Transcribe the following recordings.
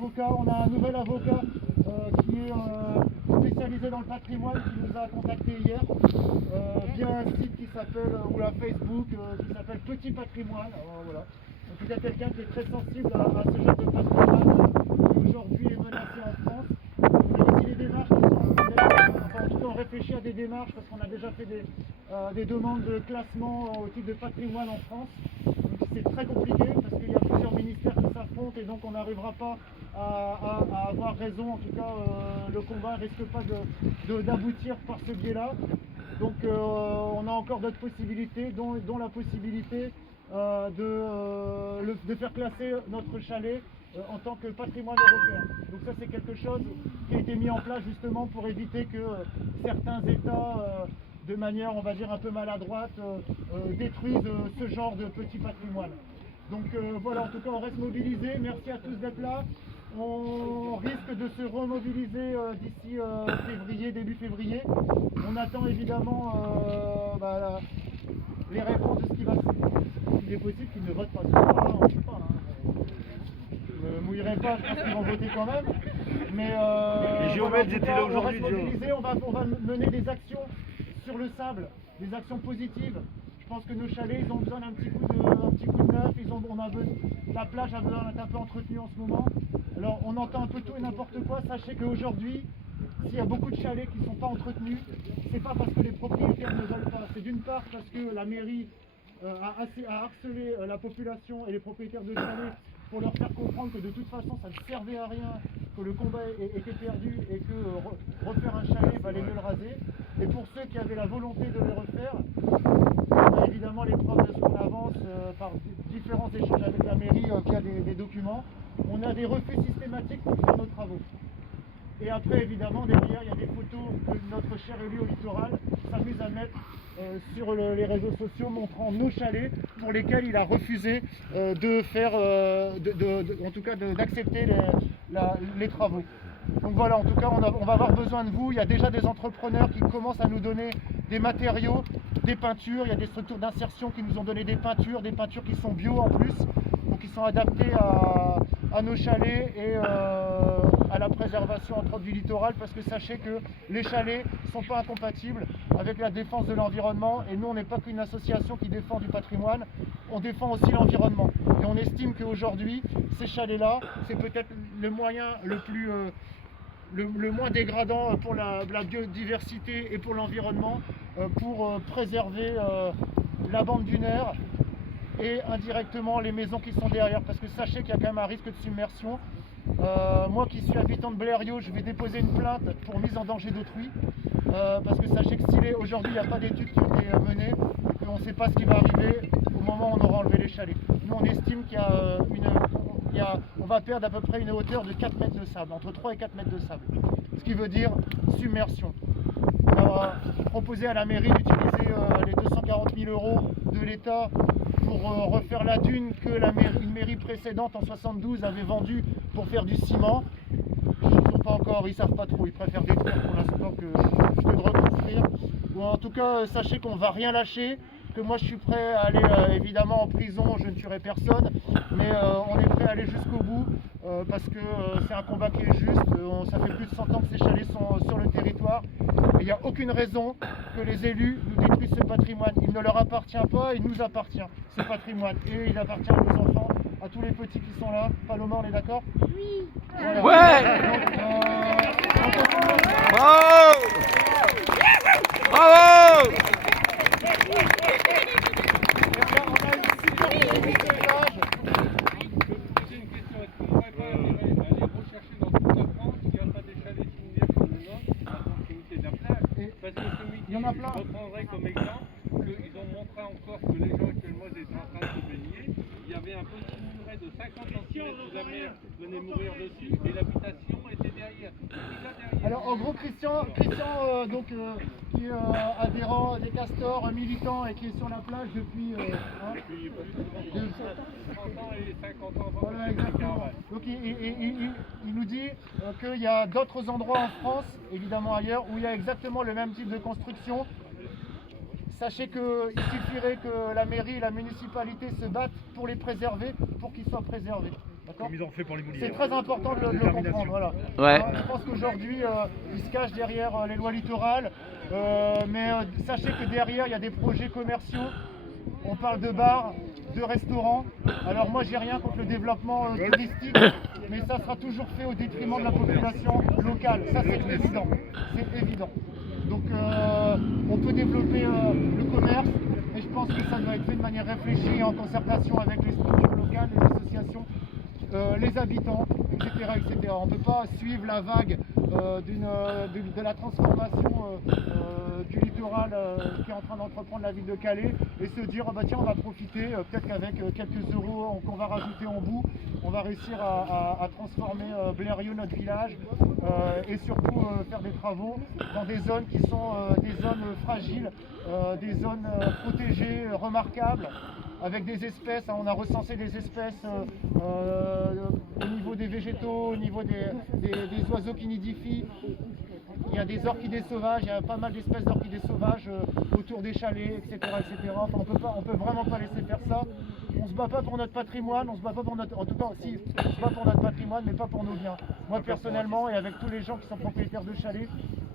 avocat, on a un nouvel avocat qui est spécialisé dans le patrimoine, qui nous a contacté hier via un site qui s'appelle, ou la Facebook, qui s'appelle Petit Patrimoine. Alors, voilà. Donc il y a quelqu'un qui est très sensible à ce genre de patrimoine qui aujourd'hui est menacé en France. On a aussi des démarches qui sont enfin, en tout cas on réfléchit à des démarches parce qu'on a déjà fait des demandes de classement au titre de patrimoine en France. Donc c'est très compliqué parce qu'il y a plusieurs ministères qui s'affrontent et donc on n'arrivera pas à avoir raison. En tout cas le combat ne risque pas d'aboutir par ce biais-là. Donc on a encore d'autres possibilités, dont la possibilité de faire classer notre chalet en tant que patrimoine européen. Donc ça c'est quelque chose qui a été mis en place justement pour éviter que certains États, de manière on va dire un peu maladroite, détruisent ce genre de petit patrimoine. Donc voilà, en tout cas on reste mobilisés, merci à tous d'être là. On risque de se remobiliser d'ici février, début février. On attend évidemment les réponses de ce qui va se passer. Il est possible qu'ils ne votent pas ce soir, on ne sait pas. Je ne me mouillerai pas, je pense qu'ils vont voter quand même. Mais les géomètres étaient là aujourd'hui. On va mener des actions sur le sable, des actions positives. Je pense que nos chalets, ils ont besoin d'un petit coup de neuf. La plage a besoin d'être un peu entretenue en ce moment. Alors on entend un peu tout et n'importe quoi. Sachez qu'aujourd'hui, s'il y a beaucoup de chalets qui ne sont pas entretenus, c'est pas parce que les propriétaires ne veulent pas. C'est d'une part parce que la mairie a harcelé la population et les propriétaires de chalets pour leur faire comprendre que de toute façon ça ne servait à rien, que le combat était perdu et que refaire un chalet valait mieux le raser. Et pour ceux qui avaient la volonté de le refaire, on a évidemment les preuves de ce qu'on avance par différents échanges avec la mairie via des documents. On a des refus systématiques pour faire nos travaux. Et après, évidemment, derrière, il y a des photos que notre cher élu au littoral s'amuse à mettre sur les réseaux sociaux montrant nos chalets pour lesquels il a refusé de faire, en tout cas d'accepter les travaux. Donc voilà, en tout cas, on va avoir besoin de vous. Il y a déjà des entrepreneurs qui commencent à nous donner des matériaux, des peintures. Il y a des structures d'insertion qui nous ont donné des peintures qui sont bio en plus, donc qui sont adaptées à nos chalets et à la préservation entre autres du littoral, parce que sachez que les chalets ne sont pas incompatibles avec la défense de l'environnement, et nous on n'est pas qu'une association qui défend du patrimoine, on défend aussi l'environnement, et on estime qu'aujourd'hui ces chalets-là, c'est peut-être le moyen le moins dégradant pour la biodiversité et pour l'environnement, pour préserver la bande dunaire et indirectement les maisons qui sont derrière, parce que sachez qu'il y a quand même un risque de submersion. Moi qui suis habitant de Blériot, je vais déposer une plainte pour mise en danger d'autrui, parce que sachez que si aujourd'hui il n'y a pas d'études qui ont été menées, on ne sait pas ce qui va arriver au moment où on aura enlevé les chalets. Nous on estime qu'il y a on va perdre à peu près une hauteur de 4 mètres de sable, entre 3 et 4 mètres de sable, ce qui veut dire submersion. On a proposé à la mairie d'utiliser les 240 000 € de l'État pour refaire la dune que une mairie précédente en 72 avait vendue pour faire du ciment. Ils ne sont pas encore, ils savent pas trop, ils préfèrent détruire pour l'instant que de reconstruire. Ou en tout cas, sachez qu'on va rien lâcher, que moi je suis prêt à aller évidemment en prison, je ne tuerai personne, mais on est prêt à aller jusqu'au bout parce que c'est un combat qui est juste. Ça fait plus de 100 ans que ces chalets sont sur le territoire et il n'y a aucune raison que les élus nous détruisent ce patrimoine. Il ne leur appartient pas, il nous appartient, ce patrimoine, et il appartient à nos enfants, à tous les petits qui sont là. Paloma, on est d'accord? Oui. Voilà. Ouais. Bravo. Bravo. Il y en a plein. Je reprendrai comme exemple qu'ils ont montré encore que les gens actuellement étaient en train de se baigner. Il y avait un petit muret de 50 cm où la mer venait mourir dessus et l'habitation était derrière. Alors en gros Christian qui est adhérent des Castors, un militant et qui est sur la plage depuis 30 ans et 50 ans. Voilà, exactement. Donc il nous dit qu'il y a d'autres endroits en France, évidemment ailleurs, où il y a exactement le même type de construction. Sachez qu'il suffirait que la mairie et la municipalité se battent pour les préserver, pour qu'ils soient préservés. D'accord ? Comme ils ont fait pour les moulières. C'est très important de le comprendre. Voilà. Ouais. Je pense qu'aujourd'hui, ils se cachent derrière les lois littorales, mais sachez que derrière, il y a des projets commerciaux. On parle de bars, de restaurants. Alors moi, j'ai rien contre le développement touristique, mais ça sera toujours fait au détriment de la population locale. Ça, c'est évident. C'est évident. Donc, on peut développer le commerce, mais je pense que ça doit être fait de manière réfléchie, en concertation avec les structures locales, les associations, les habitants, etc., etc. On ne peut pas suivre la vague de la transformation du littoral qui est en train d'entreprendre la ville de Calais et se dire oh bah tiens, on va profiter, peut-être qu'avec quelques euros qu'on va rajouter en bout, on va réussir à transformer Blériot, notre village, et surtout faire des travaux dans des zones qui sont des zones fragiles, des zones protégées, remarquables, avec des espèces. On a recensé des espèces au niveau des végétaux, au niveau des oiseaux qui nidifient. Il y a des orchidées sauvages, il y a pas mal d'espèces d'orchidées sauvages autour des chalets, etc. etc. Enfin, on peut vraiment pas laisser faire ça. On se bat pas pour notre patrimoine, on se bat pas pour notre... En tout cas, si, on se bat pour notre patrimoine, mais pas pour nos biens. Moi, personnellement, et avec tous les gens qui sont propriétaires de chalets,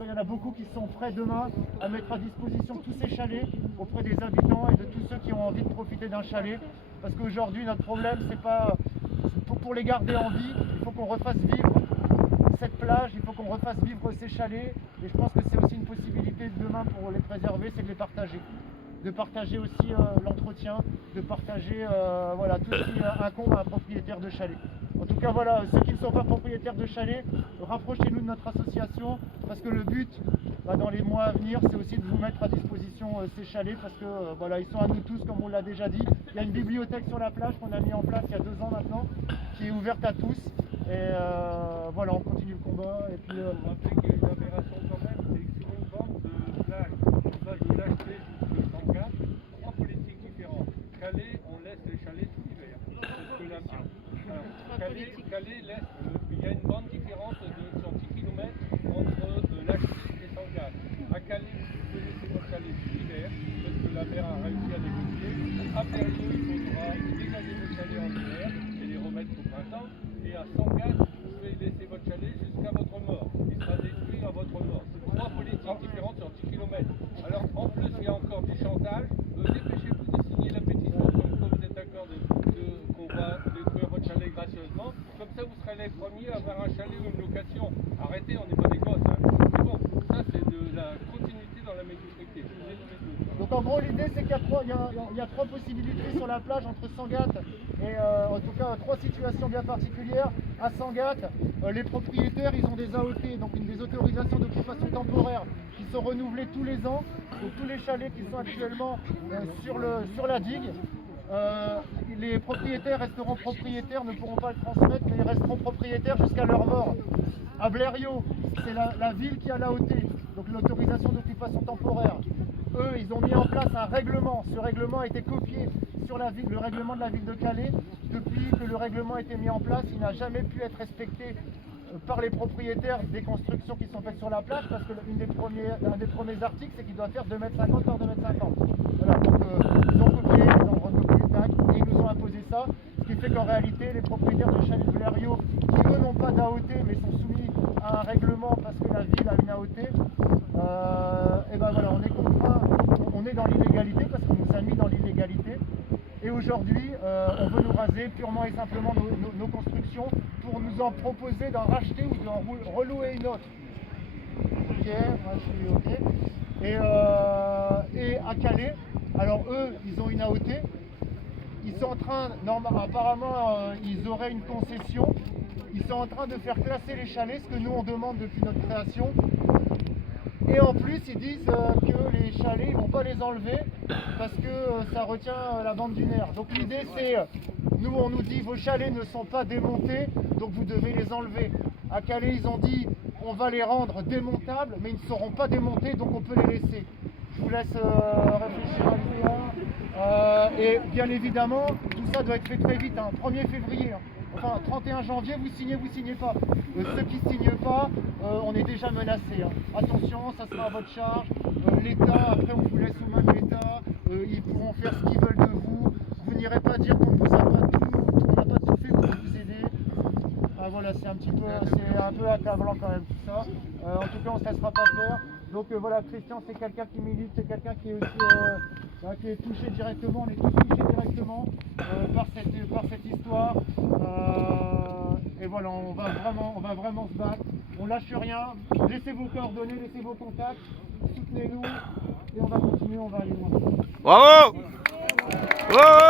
il y en a beaucoup qui sont prêts demain à mettre à disposition tous ces chalets auprès des habitants et de tous ceux qui ont envie de profiter d'un chalet. Parce qu'aujourd'hui, notre problème, c'est pas... Pour les garder en vie, il faut qu'on refasse vivre cette plage, il faut qu'on refasse vivre ces chalets, et je pense que c'est aussi une possibilité demain pour les préserver, c'est de les partager. De partager aussi l'entretien, de partager voilà, tout ce qui incombe à un propriétaire de chalet. En tout cas, voilà, ceux qui ne sont pas propriétaires de chalet, rapprochez-nous de notre association, parce que le but, dans les mois à venir, c'est aussi de vous mettre à disposition ces chalets, parce que voilà, ils sont à nous tous, comme on l'a déjà dit. Il y a une bibliothèque sur la plage qu'on a mis en place il y a 2 ans maintenant, qui est ouverte à tous. Et voilà, on continue le combat. Et puis, Vous rappelez qu'il y a une aberration quand même, c'est que sur une vente de plage, on va de l'acheter jusqu'à 104, 3 politiques différentes. Calais, on laisse les chalets tout l'hiver. Parce que Calais laisse, il y a une bande différente de sur 10 km entre l'acheter et 104. À Calais, vous pouvez laisser votre chalet tout l'hiver, parce que la mer a réussi à négocier. À Blériot, il faudra dégager vos chalets en hiver et les remettre au printemps. Et à 104, vous pouvez laisser votre chalet jusqu'à votre mort. Il sera détruit à votre mort. C'est 3 politiques différentes sur 10 km. Alors en plus, il y a encore du chantage. Dépêchez-vous de signer la pétition comme quoi vous êtes d'accord qu'on va détruire votre chalet gracieusement. Comme ça, vous serez les premiers à avoir un chalet ou une location. Arrêtez, on n'est pas des gosses. Hein. C'est bon, ça c'est de la continuité dans la médiocrité. Donc en gros, l'idée c'est qu'il y a 3 possibilités sur la plage entre Sangatte et en tout cas 3 situations bien particulières. À Sangatte, les propriétaires ils ont des AOT, donc des autorisations d'occupation temporaire qui sont renouvelées tous les ans. Donc tous les chalets qui sont actuellement sur la digue, les propriétaires resteront propriétaires, ne pourront pas le transmettre, mais ils resteront propriétaires jusqu'à leur mort. À Blériot, c'est la ville qui a l'AOT, donc l'autorisation d'occupation temporaire. Eux, ils ont mis en place un règlement. Ce règlement a été copié sur le règlement de la ville de Calais. Depuis que le règlement a été mis en place, il n'a jamais pu être respecté par les propriétaires des constructions qui sont faites sur la plage, parce que un des premiers articles, c'est qu'il doit faire 2,50 m par 2,50 m. Voilà, donc ils ont copié, ils ont recopié, tac, et ils nous ont imposé ça. Ce qui fait qu'en réalité, les propriétaires de chalets de Blériot, qui eux n'ont pas d'AOT, mais sont soumis à un règlement parce que la ville a une AOT, et ben voilà, on est contraint, on est dans l'illégalité parce qu'on nous a mis dans l'illégalité. Et aujourd'hui, on veut nous raser purement et simplement nos constructions pour nous en proposer d'en racheter ou d'en relouer une autre. Ok, moi je suis ok. Et à Calais, alors eux, ils ont une AOT. Ils sont en train, apparemment, ils auraient une concession. Ils sont en train de faire classer les chalets, ce que nous on demande depuis notre création. Et en plus, ils disent que les chalets, ils vont pas les enlever parce que ça retient la bande dunaire. Donc l'idée c'est, nous on nous dit vos chalets ne sont pas démontés, donc vous devez les enlever. À Calais, ils ont dit on va les rendre démontables, mais ils ne seront pas démontés, donc on peut les laisser. Je vous laisse réfléchir à l'idée. Et bien évidemment, tout ça doit être fait très vite, hein, 1er février. Hein. Enfin, 31 janvier, vous signez pas. Ceux qui ne signent pas, on est déjà menacés. Hein. Attention, ça sera à votre charge. L'État, après on vous laisse aux mains de l'État. Ils pourront faire ce qu'ils veulent de vous. Vous n'irez pas dire qu'on ne vous a pas tout, on n'a pas tout fait pour vous aider. voilà, c'est un peu accablant quand même tout ça. En tout cas, on ne se laissera pas faire. Donc voilà, Christian, c'est quelqu'un qui milite, c'est quelqu'un qui est aussi qui est touché directement, on est tous touchés directement par cette histoire. Et voilà, on va vraiment se battre. On lâche rien. Laissez vos coordonnées, laissez vos contacts, soutenez-nous et on va continuer, on va aller loin. Bravo! Bravo!